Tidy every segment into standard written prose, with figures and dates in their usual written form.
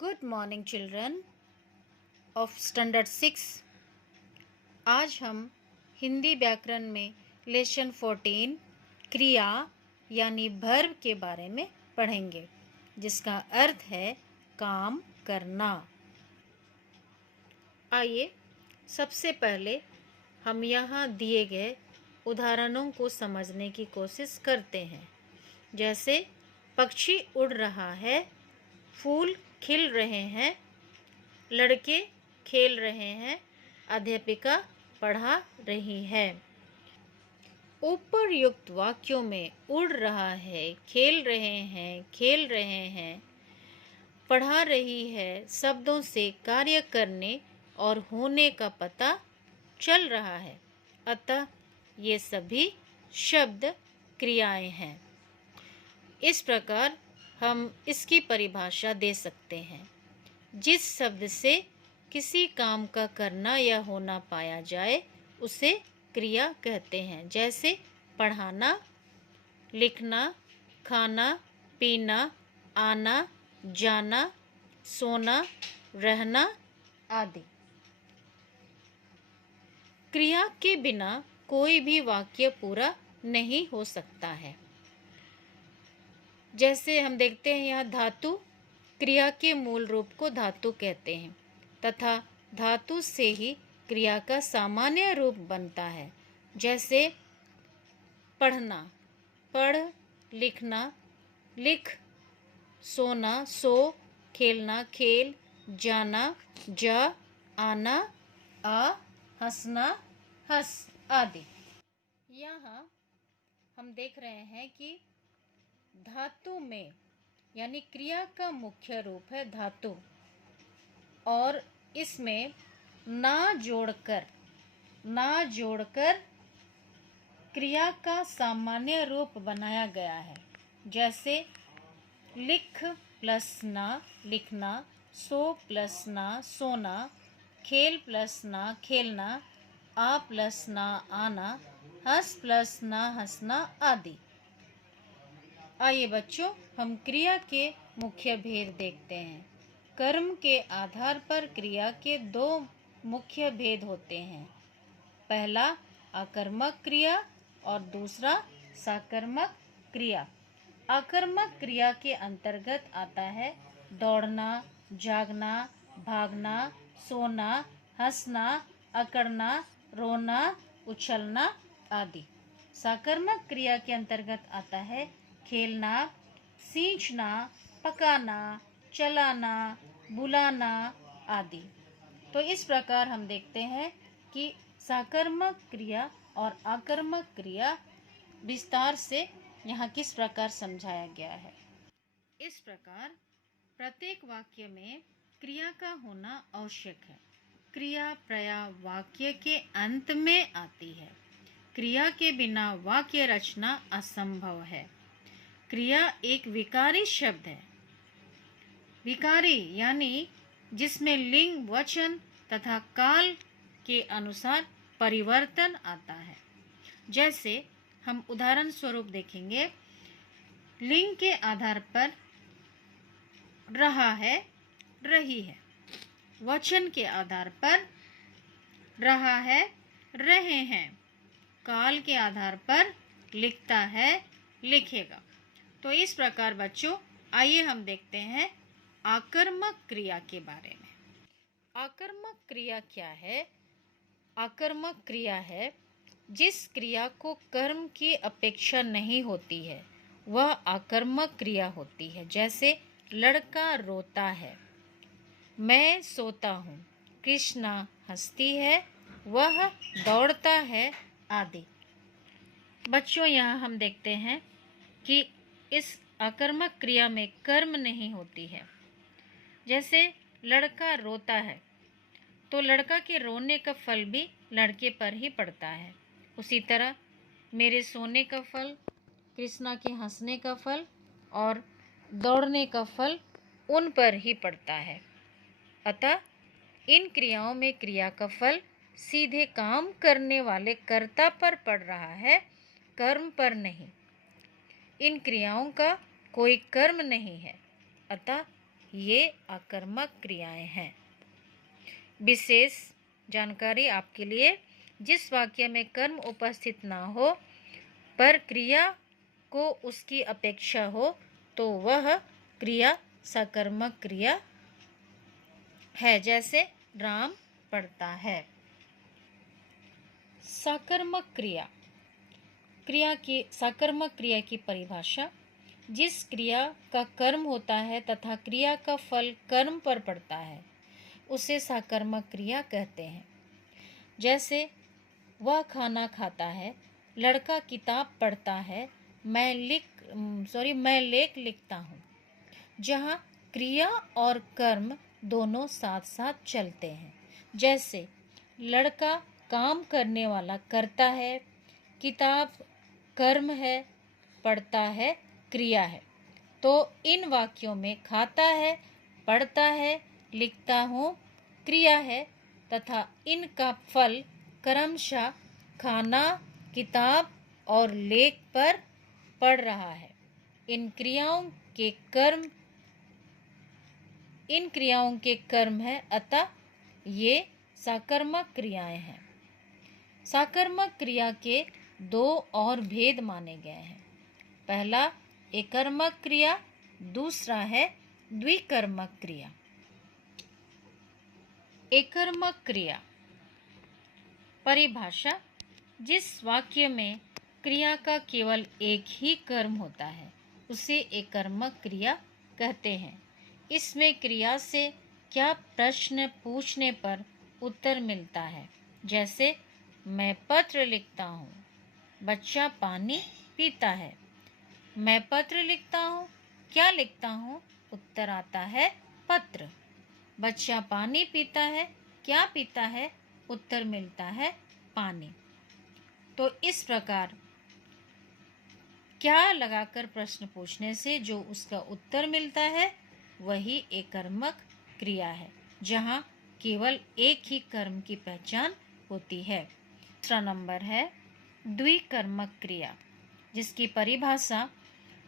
Good morning children of standard 6। आज हम हिंदी व्याकरण में लेसन 14 क्रिया यानी वर्ब के बारे में पढ़ेंगे, जिसका अर्थ है काम करना। आइए सबसे पहले हम यहाँ दिए गए उदाहरणों को समझने की कोशिश करते हैं। जैसे पक्षी उड़ रहा है, फूल खिल रहे हैं, लड़के खेल रहे हैं, अध्यापिका पढ़ा रही है। उपरयुक्त वाक्यों में उड़ रहा है, खेल रहे हैं, पढ़ा रही है शब्दों से कार्य करने और होने का पता चल रहा है। अतः ये सभी शब्द क्रियाएं हैं। इस प्रकार हम इसकी परिभाषा दे सकते हैं। जिस शब्द से किसी काम का करना या होना पाया जाए उसे क्रिया कहते हैं। जैसे पढ़ाना, लिखना, खाना, पीना, आना, जाना, सोना, रहना आदि। क्रिया के बिना कोई भी वाक्य पूरा नहीं हो सकता है। जैसे हम देखते हैं यहाँ धातु, क्रिया के मूल रूप को धातु कहते हैं तथा धातु से ही क्रिया का सामान्य रूप बनता है। जैसे पढ़ना, पढ़, लिखना, लिख, सोना, सो, खेलना, खेल, जाना, जा, आना, आ, हंसना, हंस आदि। यहाँ हम देख रहे हैं कि धातु में यानी क्रिया का मुख्य रूप है धातु, और इसमें ना जोड़कर क्रिया का सामान्य रूप बनाया गया है। जैसे लिख प्लस ना लिखना, सो प्लस ना सोना, खेल प्लस ना खेलना, आ प्लस ना आना, हंस प्लस ना हंसना आदि। आइए बच्चों, हम क्रिया के मुख्य भेद देखते हैं। कर्म के आधार पर क्रिया के दो मुख्य भेद होते हैं। पहला आकर्मक क्रिया और दूसरा सकर्मक क्रिया। आकर्मक क्रिया के अंतर्गत आता है दौड़ना, जागना, भागना, सोना, हंसना, अकड़ना, रोना, उछलना आदि। सकर्मक क्रिया के अंतर्गत आता है खेलना, सींचना, पकाना, चलाना, बुलाना आदि। तो इस प्रकार हम देखते हैं कि सकर्मक क्रिया और आकर्मक क्रिया विस्तार से यहाँ किस प्रकार समझाया गया है। इस प्रकार प्रत्येक वाक्य में क्रिया का होना आवश्यक है। क्रिया प्राय वाक्य के अंत में आती है। क्रिया के बिना वाक्य रचना असंभव है। क्रिया एक विकारी शब्द है। विकारी यानी जिसमें लिंग, वचन तथा काल के अनुसार परिवर्तन आता है। जैसे हम उदाहरण स्वरूप देखेंगे, लिंग के आधार पर रहा है, रही है। वचन के आधार पर रहा है, रहे हैं। काल के आधार पर लिखता है, लिखेगा। तो इस प्रकार बच्चों, आइए हम देखते हैं आकर्मक क्रिया के बारे में। आकर्मक क्रिया क्या है? आकर्मक क्रिया है जिस क्रिया को कर्म की अपेक्षा नहीं होती है, वह आकर्मक क्रिया होती है। जैसे लड़का रोता है, मैं सोता हूँ, कृष्णा हंसती है, वह दौड़ता है आदि। बच्चों, यहाँ हम देखते हैं कि इस आकर्मक क्रिया में कर्म नहीं होती है। जैसे लड़का रोता है तो लड़का के रोने का फल भी लड़के पर ही पड़ता है। उसी तरह मेरे सोने का फल, कृष्णा के हंसने का फल और दौड़ने का फल उन पर ही पड़ता है। अतः इन क्रियाओं में क्रिया का फल सीधे काम करने वाले कर्ता पर पड़ रहा है, कर्म पर नहीं। इन क्रियाओं का कोई कर्म नहीं है, अतः ये आकर्मक क्रियाएं हैं। विशेष जानकारी आपके लिए, जिस वाक्य में कर्म उपस्थित ना हो पर क्रिया को उसकी अपेक्षा हो तो वह क्रिया सकर्मक क्रिया है। जैसे राम पढ़ता है। सकर्मक क्रिया सकर्मक क्रिया की परिभाषा, जिस क्रिया का कर्म होता है तथा क्रिया का फल कर्म पर पड़ता है उसे सकर्मक क्रिया कहते हैं। जैसे वह खाना खाता है, लड़का किताब पढ़ता है, मैं लेख लिखता हूँ। जहाँ क्रिया और कर्म दोनों साथ साथ चलते हैं। जैसे लड़का काम करने वाला करता है, किताब कर्म है, पढ़ता है क्रिया है। तो इन वाक्यों में खाता है, पढ़ता है, लिखता हूँ क्रिया है तथा इनका फल क्रमशः खाना, किताब और लेख पर पड़ रहा है। इन क्रियाओं के कर्म है, अतः ये सकर्मक क्रियाएं हैं। सकर्मक क्रिया के दो और भेद माने गए हैं। पहला एकर्मक क्रिया, दूसरा है द्विकर्मक क्रिया। एकर्मक क्रिया परिभाषा, जिस वाक्य में क्रिया का केवल एक ही कर्म होता है उसे एकर्मक क्रिया कहते हैं। इसमें क्रिया से क्या प्रश्न पूछने पर उत्तर मिलता है। जैसे मैं पत्र लिखता हूँ, बच्चा पानी पीता है। मैं पत्र लिखता हूँ, क्या लिखता हूँ? उत्तर आता है पत्र। बच्चा पानी पीता है, क्या पीता है? उत्तर मिलता है पानी। तो इस प्रकार क्या लगाकर प्रश्न पूछने से जो उसका उत्तर मिलता है वही एकर्मक क्रिया है, जहाँ केवल एक ही कर्म की पहचान होती है। दूसरा नंबर है द्विकर्मक क्रिया, जिसकी परिभाषा,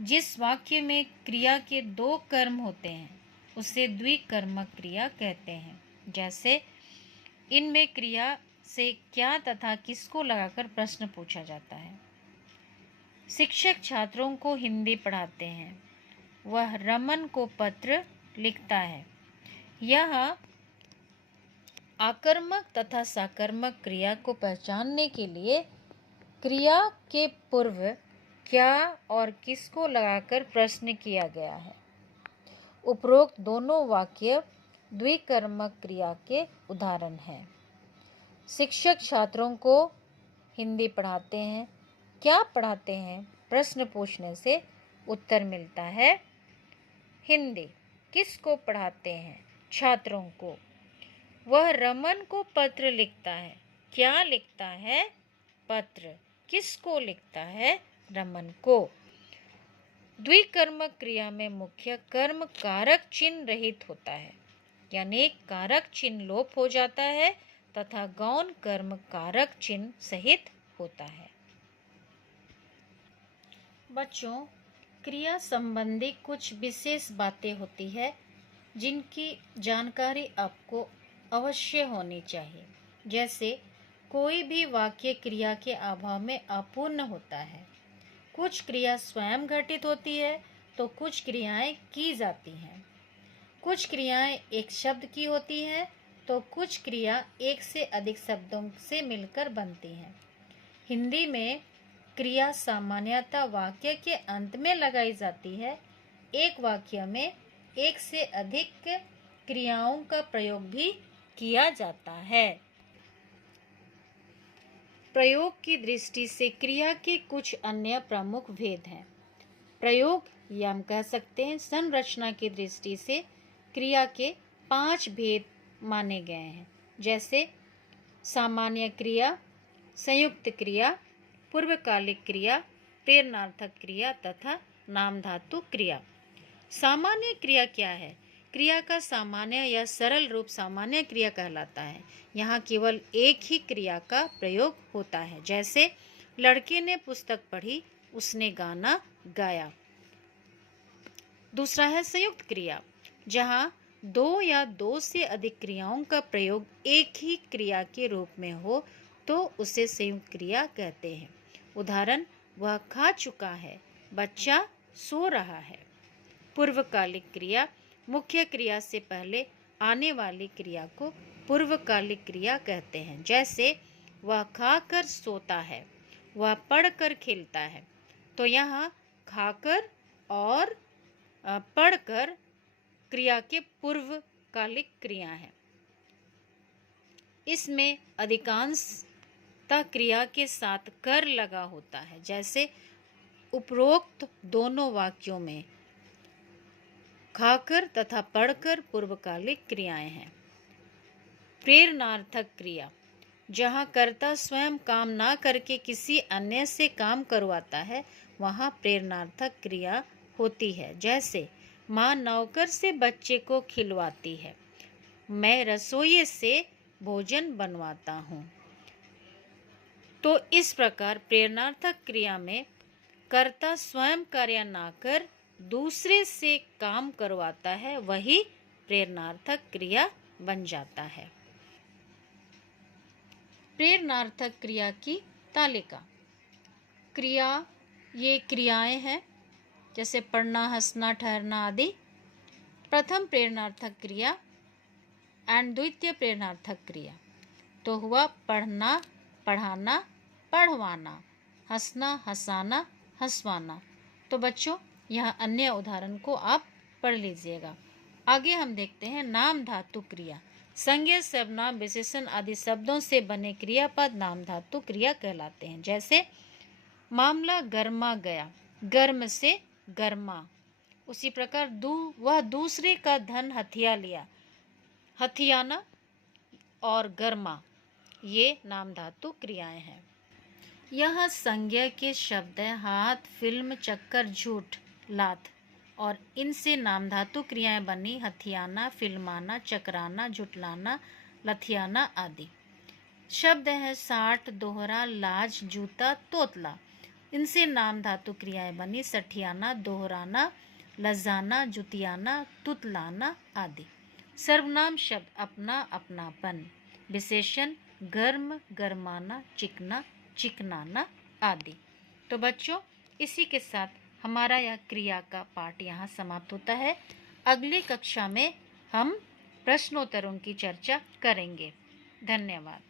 जिस वाक्य में क्रिया के दो कर्म होते हैं उसे द्विकर्मक क्रिया कहते हैं। जैसे इनमें क्रिया से क्या तथा किसको लगाकर प्रश्न पूछा जाता है। शिक्षक छात्रों को हिंदी पढ़ाते हैं, वह रमन को पत्र लिखता है। यह आकर्मक तथा सकर्मक क्रिया को पहचानने के लिए क्रिया के पूर्व क्या और किसको लगाकर प्रश्न किया गया है। उपरोक्त दोनों वाक्य द्विकर्मक क्रिया के उदाहरण हैं। शिक्षक छात्रों को हिंदी पढ़ाते हैं, क्या पढ़ाते हैं? प्रश्न पूछने से उत्तर मिलता है हिंदी। किसको पढ़ाते हैं? छात्रों को। वह रमन को पत्र लिखता है, क्या लिखता है? पत्र। किसको लिखता है? रमन को। द्विकर्मक क्रिया में मुख्य कर्म कारक चिन्ह रहित होता है, यानी कारक चिन्ह लोप हो जाता है तथा गौण कर्म कारक चिन्ह सहित होता है। बच्चों, क्रिया संबंधी कुछ विशेष बातें होती है जिनकी जानकारी आपको अवश्य होनी चाहिए। जैसे कोई भी वाक्य क्रिया के अभाव में अपूर्ण होता है। कुछ क्रिया स्वयं घटित होती है तो कुछ क्रियाएं की जाती हैं। कुछ क्रियाएं एक शब्द की होती हैं तो कुछ क्रिया एक से अधिक शब्दों से मिलकर बनती हैं। हिंदी में क्रिया सामान्यतः वाक्य के अंत में लगाई जाती है। एक वाक्य में एक से अधिक क्रियाओं का प्रयोग भी किया जाता है। प्रयोग की दृष्टि से क्रिया के कुछ अन्य प्रमुख भेद हैं। प्रयोग या हम कह सकते हैं संरचना की दृष्टि से क्रिया के 5 भेद माने गए हैं। जैसे सामान्य क्रिया, संयुक्त क्रिया, पूर्वकालिक क्रिया, प्रेरणार्थक क्रिया तथा नामधातु क्रिया। सामान्य क्रिया क्या है? क्रिया का सामान्य या सरल रूप सामान्य क्रिया कहलाता है। यहाँ केवल एक ही क्रिया का प्रयोग होता है। जैसे लड़के ने पुस्तक पढ़ी, उसने गाना गाया। दूसरा है संयुक्त क्रिया। जहाँ दो या दो से अधिक क्रियाओं का प्रयोग एक ही क्रिया के रूप में हो तो उसे संयुक्त क्रिया कहते हैं। उदाहरण, वह खा चुका है, बच्चा सो रहा है। पूर्वकालिक क्रिया, मुख्य क्रिया से पहले आने वाली क्रिया को पूर्वकालिक क्रिया कहते हैं। जैसे वह खाकर सोता है, वह पढ़कर खेलता है। तो यहाँ खाकर और पढ़कर क्रिया के पूर्वकालिक क्रिया है। इसमें अधिकांशतः क्रिया के साथ कर लगा होता है। जैसे उपरोक्त दोनों वाक्यों में खाकर तथा पढ़कर पूर्वकालिक क्रियाएं हैं। प्रेरणार्थक क्रिया, जहाँ कर्ता स्वयं काम ना करके किसी अन्य से काम करवाता है, वहाँ प्रेरणार्थक क्रिया होती है। जैसे माँ नौकर से बच्चे को खिलवाती है, मैं रसोई से भोजन बनवाता हूँ। तो इस प्रकार प्रेरणार्थक क्रिया में कर्ता स्वयं कार्य ना कर दूसरे से काम करवाता है, वही प्रेरणार्थक क्रिया बन जाता है। प्रेरणार्थक क्रिया की तालिका। क्रिया, ये क्रियाएं हैं जैसे पढ़ना, हंसना, ठहरना आदि। प्रथम प्रेरणार्थक क्रिया एंड द्वितीय प्रेरणार्थक क्रिया। तो हुआ पढ़ना, पढ़ाना, पढ़वाना, हंसना, हंसाना, हंसवाना। तो बच्चों, यह अन्य उदाहरण को आप पढ़ लीजिएगा। आगे हम देखते हैं नाम धातु क्रिया। संज्ञा, सर्वनाम, विशेषण आदि शब्दों से बने क्रियापद नाम धातु क्रिया कहलाते हैं। जैसे मामला गर्मा गया, गर्म से गर्मा। उसी प्रकार वह दूसरे का धन हथिया लिया, हथियाना और गर्मा, ये नाम धातु क्रियाएं हैं। यह संज्ञा के शब्द है हाथ, फिल्म, चक्कर, झूठ, लात, और इनसे नाम धातु क्रियाएं बनी हथियाना, फिल्माना, चकराना, झुटलाना, लथियाना आदि। शब्द है साठ, दोहरा, लाज, जूता, तोतला। इनसे नाम धातु क्रियाएं बनी सठियाना, दोहराना, लजाना, जुतियाना, तुतलाना आदि। सर्वनाम शब्द अपना, अपनापन। विशेषण गर्म, गरमाना, चिकना, चिकनाना आदि। तो बच्चों, इसी के साथ हमारा यह क्रिया का पाठ यहाँ समाप्त होता है। अगली कक्षा में हम प्रश्नोत्तरों की चर्चा करेंगे। धन्यवाद।